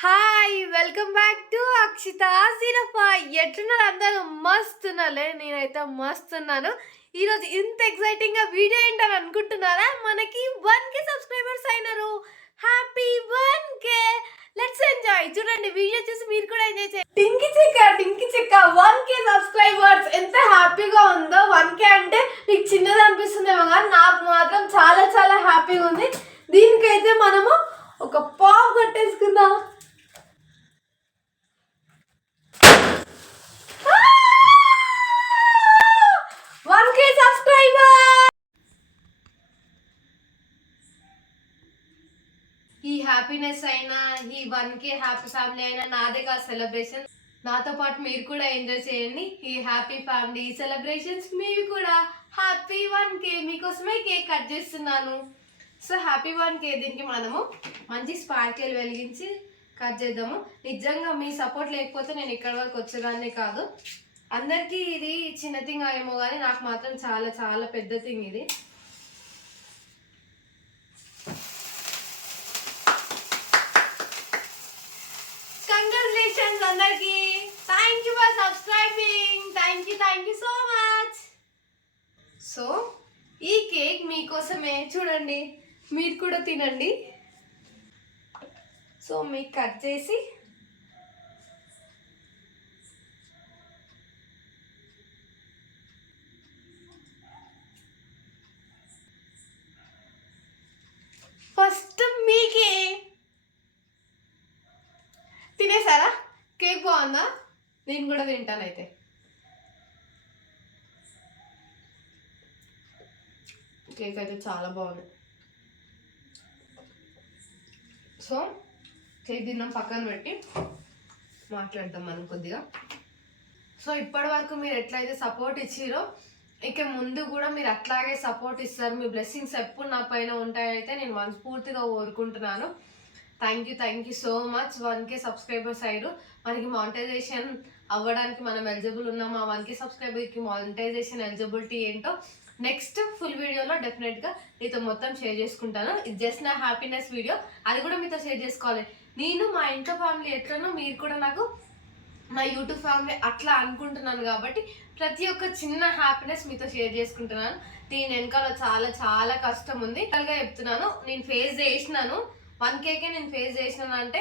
Hi welcome back to Akshita జీరఫా. ఎట్లున్నారు అందరూ? మస్తున్నాలే, నేనైతే మస్తున్నాను. ఈరోజు ఇంత ఎక్సైటింగ్గా వీడియో ఏంటని అనుకుంటున్నారా? మనకి 1K సబ్స్క్రైబర్స్ అయినారు. Happy 1K. Let's enjoy. చూడండి, వీడియో చూసి మీరు కూడా ఎంజాయ్ చేయండి. టింకి చిక్క 1K సబ్స్క్రైబర్స్ ఎంత హ్యాపీగా ఉందో. 1K అంటే మీకు చిన్నది అనిపిస్తుందేమో కానీ నాకు మాత్రం చాలా చాలా హ్యాపీగా ఉంది. దీనికైతే మనము ఒక పావు కట్టేసుకుందాం. 1K subscriber. ఈ హ్యాపీనెస్ అయినా, ఈ 1K హ్యాపీ ఫ్యామిలీ అయినా నాదే కాదు సెలబ్రేషన్. నాతో పాటు మీరు కూడా ఎంజాయ్ చేయండి ఈ హ్యాపీ ఫ్యామిలీ సెలబ్రేషన్స్. మీవి కూడా హ్యాపీ 1K. మీకోసమే కేక్ కట్ చేస్తున్నాను. So happy 1K. దీనికి మనము మంచి స్పార్కిల్ వెలిగించి కట్ చేద్దాము. నిజంగా మీ సపోర్ట్ లేకపోతే నేను ఇక్కడ వరకు వచ్చేదాన్నే కాదు. అందరికీ ఇది చిన్న థింగ్ ఏమో కానీ నాకు మాత్రం చాలా చాలా పెద్ద థింగ్ ఇది. కంగ్రాచులేషన్స్ అందరికి. Thank you for subscribing. Thank you so much. So ఈ కేక్ మీకోసమే. చూడండి, మీరు కూడా తినండి. సో మీకు కట్ చేసి ఫస్ట్ మీకే. తినేసారా? కేక్ బాగుందా? నేను కూడా తింటాను అయితే. కేక్ అయితే చాలా బాగుంది. సో కేక్ తిన్నాం, పక్కన పెట్టి మాట్లాడతాం మనం కొద్దిగా. సో ఇప్పటి వరకు మీరు ఎట్లయితే సపోర్ట్ ఇచ్చిరో ఇక ముందు కూడా మీరు అట్లాగే సపోర్ట్ ఇస్తారు. మీ బ్లెస్సింగ్స్ ఎప్పుడు నా పైన ఉంటాయైతే నేను మనస్ఫూర్తిగా కోరుకుంటున్నాను. Thank you so much. 1K subscribers అయ్యారు. మనకి మానిటైజేషన్ అవ్వడానికి మనం ఎలిజిబుల్ ఉన్నాం. ఆ 1K సబ్స్క్రైబర్కి మానిటైజేషన్ ఎలిజిబిలిటీ ఏంటో నెక్స్ట్ ఫుల్ వీడియోలో డెఫినెట్గా మీతో మొత్తం షేర్ చేసుకుంటాను. ఇది జస్ట్ నా హ్యాపీనెస్ వీడియో, అది కూడా మీతో షేర్ చేసుకోవాలి. నేను మా ఇంట్లో ఫ్యామిలీ ఎట్లనో మీరు కూడా నాకు నా యూట్యూబ్ ఫ్యామిలీ అట్లా అనుకుంటున్నాను. కాబట్టి ప్రతి ఒక్క చిన్న హ్యాపీనెస్ మీతో షేర్ చేసుకుంటున్నాను. దీని వెనకాల చాలా చాలా కష్టం ఉంది. గా చెప్తున్నాను, నేను ఫేస్ చేసినాను. 1Kకే నేను ఫేస్ చేసినాను అంటే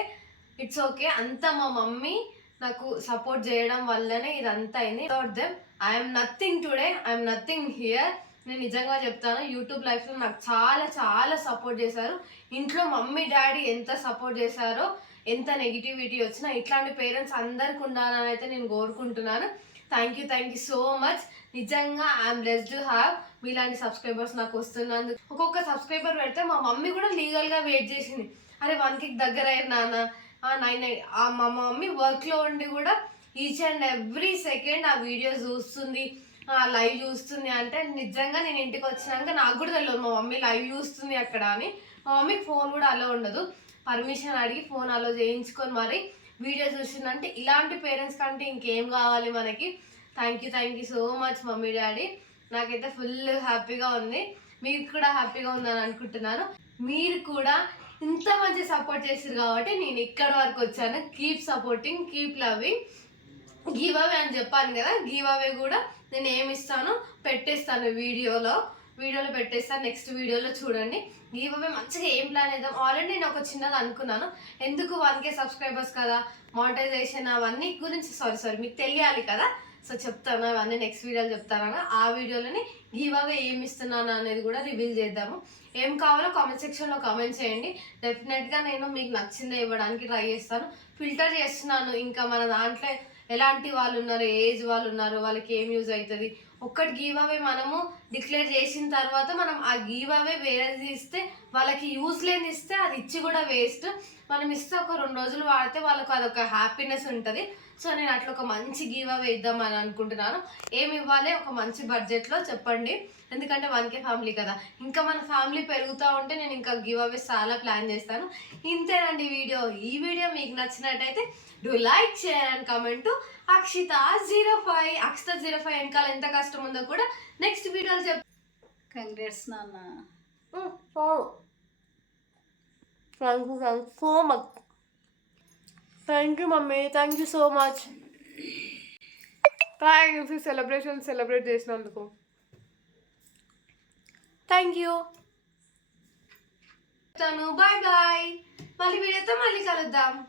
ఇట్స్ ఓకే. అంతా మా మమ్మీ నాకు సపోర్ట్ చేయడం వల్లనే ఇదంతా అయింది. Without them I'm nothing today, I'm nothing here. నేను నిజంగా చెప్తాను, యూట్యూబ్ లైఫ్లో నాకు చాలా చాలా సపోర్ట్ చేశారు. ఇంట్లో మమ్మీ డాడీ ఎంత సపోర్ట్ చేశారో, ఎంత నెగిటివిటీ వచ్చినా ఇట్లాంటి పేరెంట్స్ అందరికి ఉండాలని అయితే నేను కోరుకుంటున్నాను. Thank you so much. నిజంగా ఐఎమ్ బ్లెస్డ్ టు హ్యావ్ మీలాంటి సబ్స్క్రైబర్స్ నాకు వస్తున్నందుకు. ఒక్కొక్క సబ్స్క్రైబర్ పెడితే మా మమ్మీ కూడా లీగల్గా వెయిట్ చేసింది. అరే 1Kకి దగ్గర అయ్యారు నాన్న. మా మమ్మీ వర్క్లో ఉండి కూడా ఈచ్ అండ్ ఎవ్రీ సెకండ్ ఆ వీడియో చూస్తుంది, లైవ్ చూస్తుంది. అంటే నిజంగా నేను ఇంటికి వచ్చినాక నాకు కూడా తెలియదు మా మమ్మీ లైవ్ చూస్తుంది అక్కడ అని. మా మమ్మీకి ఫోన్ కూడా అలో ఉండదు. పర్మిషన్ అడిగి ఫోన్ అలో చేయించుకొని మరి వీడియో చూసిందంటే ఇలాంటి పేరెంట్స్ కంటే ఇంకేం కావాలి మనకి. Thank you so much mummy daddy. నాకైతే ఫుల్ హ్యాపీగా ఉంది. మీకు కూడా హ్యాపీగా ఉందని అనుకుంటున్నాను. మీరు కూడా ఇంత మంచి సపోర్ట్ చేసారు కాబట్టి నేను ఇక్కడ వరకు వచ్చాను. Keep supporting, keep loving. Give away అని చెప్పాను కదా, గివ్ అవే కూడా నేను ఏమి ఇస్తానో పెట్టేస్తాను వీడియోలో పెట్టేస్తాను. నెక్స్ట్ వీడియోలో చూడండి. గివ్ అవే మంచిగా ఏం ప్లాన్ చేద్దాం. ఆల్రెడీ నేను ఒక చిన్నది అనుకున్నాను. ఎందుకు 1K సబ్స్క్రైబర్స్ కదా, మానిటైజేషన్ అవన్నీ గురించి సారీ మీకు తెలియాలి కదా. సో చెప్తాను, అవన్నీ నెక్స్ట్ వీడియోలో చెప్తాను. ఆ వీడియోలోని గివ్ అవే ఏమి ఇస్తున్నాను అనేది కూడా రివీల్ చేద్దాము. ఏం కావాలో కామెంట్ సెక్షన్లో కామెంట్ చేయండి. డెఫినెట్గా నేను మీకు నచ్చిందే ఇవ్వడానికి ట్రై చేస్తాను. ఫిల్టర్ చేస్తున్నాను. ఇంకా మన దాంట్లో ఎలాంటి వాళ్ళు ఉన్నారు, ఏజ్ వాళ్ళు ఉన్నారు, వాళ్ళకి ఏం యూజ్ అవుతుంది. ఒక్కటి గివ్ అవే మనము డిక్లేర్ చేసిన తర్వాత మనం ఆ గివ్ అవే వేరేది ఇస్తే వాళ్ళకి యూజ్ లేని ఇస్తే అది ఇచ్చి కూడా వేస్ట్. మనం ఇస్తే ఒక 2 రోజులు వాడితే వాళ్ళకు అదొక హ్యాపీనెస్ ఉంటుంది. సో నేను అట్లా ఒక మంచి గివ్ అవే ఇద్దామని అనుకుంటున్నాను. ఏమి ఇవ్వాలి, ఒక మంచి బడ్జెట్లో చెప్పండి. ఎందుకంటే 1K ఫ్యామిలీ కదా, ఇంకా మన ఫ్యామిలీ పెరుగుతూ ఉంటే నేను ఇంకా గివ్ అవే చాలా ప్లాన్ చేస్తాను. ఇంతేనండి వీడియో. ఈ వీడియో మీకు నచ్చినట్టయితే do like, share and comment. Akshita 05 వెనకాల ఎంత కష్టం ఉందో కూడా నెక్స్ట్ వీడియోలో కంగ్రాట్స్ నాన్న. Thank you so much. Thank you mummy, thank you so much. Thanks celebrate చేసినందుకు. Thank you. Bye bye. మళ్ళీ వీడియోతో మళ్ళీ కలుద్దాం.